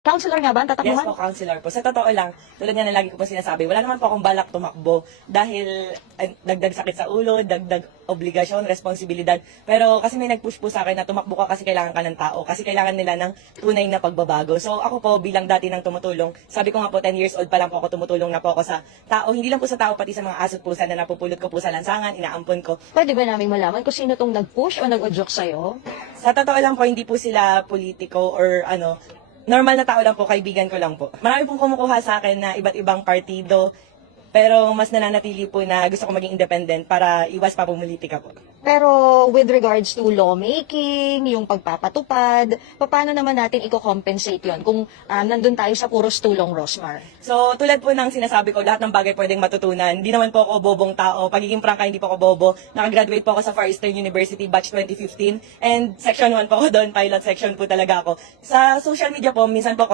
Counselor nga ba ang Yes tatakbuhan? po, counselor po. Sa totoo lang, tulad nga na lagi ko po sinasabi, wala naman po akong balak tumakbo dahil dagdag sakit sa ulo, dagdag obligasyon, responsibilidad. Pero kasi may nag-push po sa akin na tumakbo ka kasi kailangan ka ng tao, kasi kailangan nila ng tunay na pagbabago. So ako po bilang dati nang tumutulong, sabi ko nga po 10 years old pa lang po ako tumutulong na po ako sa tao, hindi lang po sa tao, pati sa mga aso't pusa na napupulot ko po sa lansangan, inaampon ko. Pwede ba namin malaman kung sino tong nag-push o nag-udyok sa'yo? Sa totoo lang po, hindi po sila politiko or normal na tao lang po, kaibigan ko lang po. Marami pong kumukuha sa akin na iba't ibang partido, pero mas nananatili po na gusto ko maging independent para iwas pa pumulitika po. Pero with regards to lawmaking, yung pagpapatupad, paano naman natin i-compensate yon kung nandun tayo sa puros tulong, Rosmar? So, tulad po ng sinasabi ko, lahat ng bagay pwedeng matutunan. Hindi naman po ako bobong tao. Pagiging prangka, hindi po ako bobo. Nakagraduate po ako sa Far Eastern University, batch 2015. And section 1 po ako doon, pilot section po talaga ako. Sa social media po, minsan po